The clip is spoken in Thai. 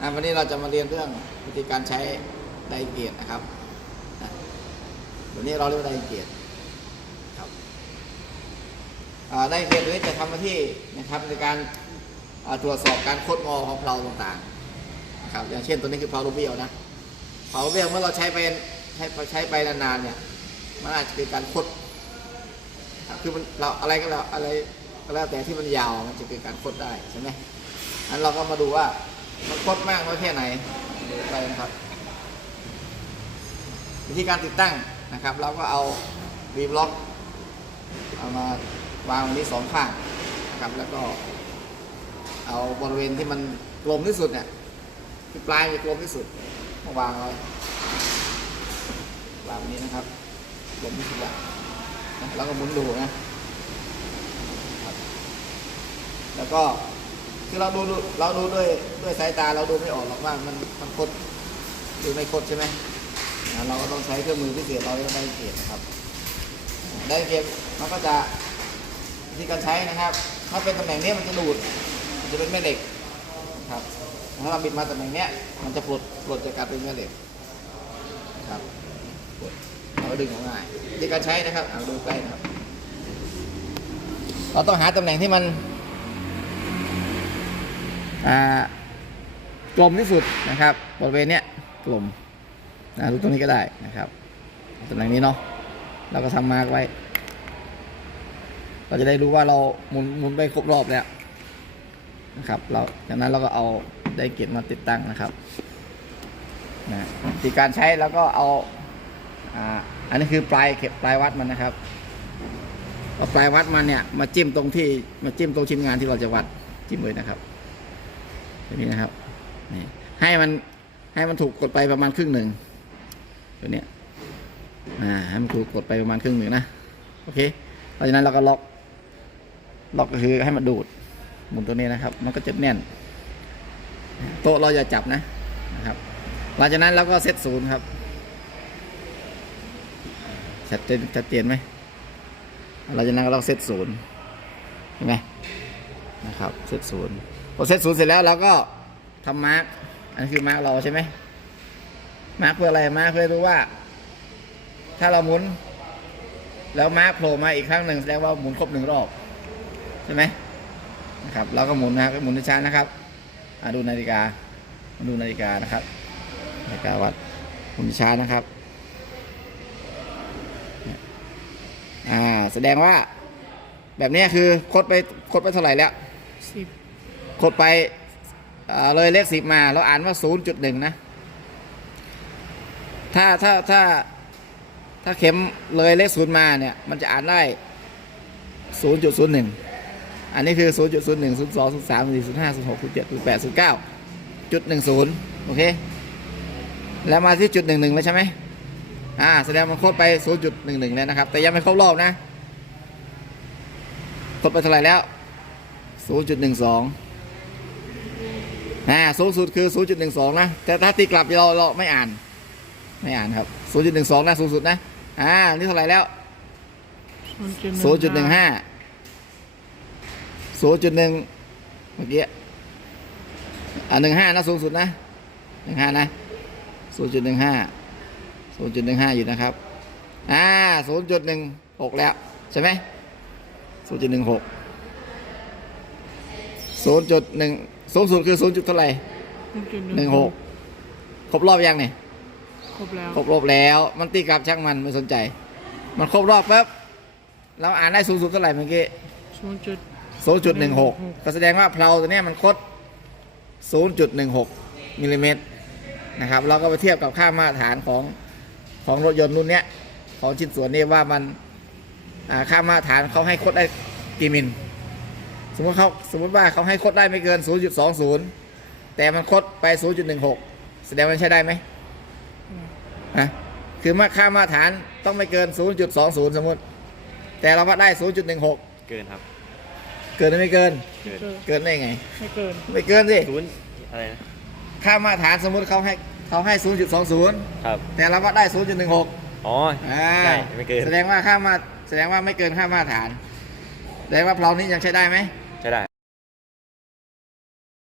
อะวันนี้เราจะมาเรียนเรื่องวิธีการใช้ไดเกตนะครับอะวันนี้เราเรียกว่าไดเกตครับไดเกตตัวนี้จะทำหน้าที่นะครับในการตรวจสอบการโคดงอของเพลาต่างๆนะครับอย่างเช่นตัวนี้คือเพลาลูกเบี้ยวนะเพลาลูกเบี้ยวเมื่อเราใช้ไปใช้ใช้ไปนานๆเนี่ยมันอาจจะเกิดการโคดครับคือมันเราอะไรก็แล้วอะไรก็แล้วแต่ที่มันยาวมันจะเกิดการโคดได้ใช่ไหมอันเราก็มาดูว่า มันคดมากน้อยแค่ไหนไปนะครับ วิธีการติดตั้งนะครับ เราก็เอาวีบล็อกเอามาวางตรงนี้สองข้างนะครับแล้วก็ เอาบริเวณที่มันกลมที่สุดเนี่ยที่ปลายจะกลมที่สุดมาวางไว้วางนี้นะครับกลมที่สุดอะนะแล้วก็หมุนดูนะแล้วก็ คือเราดูเราดูด้วยด้วยสายตาเราดูไม่ออกหรอกว่ามันมันคดหรือไม่คดใช่ไหมเราก็ต้องใช้เครื่องมือพิเศษเราเรียกว่าได้เกตนะครับ ได้เกตมันก็จะวิธีการใช้นะครับ ถ้าเป็นตำแหน่งนี้มันจะดูดมันจะเป็นแม่เหล็กครับถ้าเราบิดมาตำแหน่งนี้มันจะปลดปลดจากการเป็นแม่เหล็กครับปลดเราก็ดึงออกง่ายวิธีการใช้นะครับเอาดูใกล้นะครับ เราต้องหาตำแหน่งที่มัน กลมที่สุดนะครับบริเวณเนี้ยกลมนะรูตรงนี้ก็ได้นะครับตำแหน่งนี้เนาะเราก็ทำมาร์กไว้ เราจะได้รู้ว่าเราหมุนหมุนไปครบรอบแล้วนะครับ เราจากนั้นเราก็เอาไดเกตมาติดตั้งนะครับนะวิธีการใช้แล้วก็เอาอ่าอันนี้คือปลายเข็บปลายวัดมันนะครับเอาปลายวัดมันเนี่ยมาจิ้มตรงที่มาจิ้มตรงชิ้นงานที่เราจะวัดจิ้มเลยนะครับ แบบนี้นะครับนี่ให้มันให้มันถูกกดไปประมาณครึ่งหนึ่งตัวนี้อ่าให้มันถูกกดไปประมาณครึ่งหนึ่งนะโอเคหลังจากนั้นเราก็ล็อก ล็อกก็คือให้มันดูดหมุนตัวนี้นะครับ มันก็จะแน่น โต๊ะเราอย่าจับนะนะครับหลังจากนั้นเราก็เซตศูนย์ครับชัดเจนชัดเจนไหมหลังจากนั้นเราเซตศูนย์เห็นไหมนะครับ เซตศูนย์ พอเซตศูนย์เสร็จแล้วเราก็ทำมาร์กอันนี้คือมาร์กเราใช่ไหมมาร์กเพื่ออะไรมาร์กเพื่อรู้ว่า ถ้าเราหมุน แล้วมาร์กโผล่มาอีกครั้งหนึ่งแสดงว่าหมุนครบหนึ่งรอบใช่ไหมนะครับเราก็หมุนนะครับหมุนช้าๆนะครับอ่าดูนาฬิกามาดูนาฬิกานะครับนาฬิกาวัดหมุนช้านะครับอ่าแสดงว่าแบบนี้คือคดไปคดไปเท่าไหร่แล้วสิบ คดไปอ่าเลยเลขสิบมาเราอ่านว่าศูนย์จุดหนึ่งนะ ถ้าถ้าถ้าถ้าเข็มเลยเลขศูนย์มาเนี่ย มันจะอ่านได้ศูนย์จุดศูนย์หนึ่งอันนี้คือศูนย์จุดศูนย์หนึ่งศูนย์สองศูนย์สามศูนย์สี่ศูนย์ห้าศูนย์หกศูนย์เจ็ดศูนย์แปดศูนย์เก้าจุดหนึ่งศูนย์โอเค แล้วมาที่จุดหนึ่งหนึ่งแล้วใช่ไหมอ่าแสดงมันโคตรไปศูนย์จุดหนึ่งหนึ่งแล้วนะครับ แต่ยังไม่ครบรอบนะโคตรไปเท่าไหร่แล้วศูนย์จุดหนึ่งสอง นะสูงสุดคือ 0.12 นะ แต่ถ้าตีกลับเราเราไม่อ่าน ไม่อ่านครับ 0.12 นะ สูงสุดนะ อ่า นี่เท่าไหร่แล้วศูนย์จุดหนึ่ง0.15 0.1 เมื่อกี้ อ่า15 นะ สูงสุดนะ 15 นะ 0.15 0.15 อยู่นะครับ อ่า 0.16 แล้ว ใช่ไหม0.16 0.1 สูงสุดคือ 0. จุดเท่าไหร่หนึ่งหกครบรอบยังเนี่ยครบแล้วครบรอบแล้ว มันตีกลับช่างมันไม่สนใจ มันครบรอบปั๊บเราอ่านได้สูงสุดเท่าไหร่เมื่อกี้ศูนย์จุดศูนย์จุดหนึ่งหกก็แสดงว่าเพลาตัวเนี้ยมันคดศูนย์จุดหนึ่งหกมิลลิเมตรนะครับ เราก็ไปเทียบกับค่ามาตรฐานของของรถยนต์รุ่นเนี้ยของชิ้นส่วนนี้ว่ามันอ่าค่ามาตรฐานเขาให้คดได้กี่มิล สมมติเขาสมมติว่าเขาให้คดได้ไม่เกิน 0.20 แต่มันคดไป 0.16 แสดงว่ามันใช้ได้ไหมฮะคือมาค่ามาตรฐานต้องไม่เกิน 0.20 สมมติ แต่เราวัดได้ 0.16 เกินครับ เกินหรือไม่เกินเกิน เกิน เกินได้ไง ไม่เกิน ไม่เกินสิศูนย์อะไรนะ ค่ามาตรฐานสมมติเขาให้เขาให้ 0.20 ครับ แต่เราวัดได้ 0.16 อ๋ออ่าใช่ไม่เกิน แสดงว่าค่ามาแสดงว่าไม่เกินค่ามาตรฐาน แสดงว่าเพลานี้ยังใช้ได้ไหมไ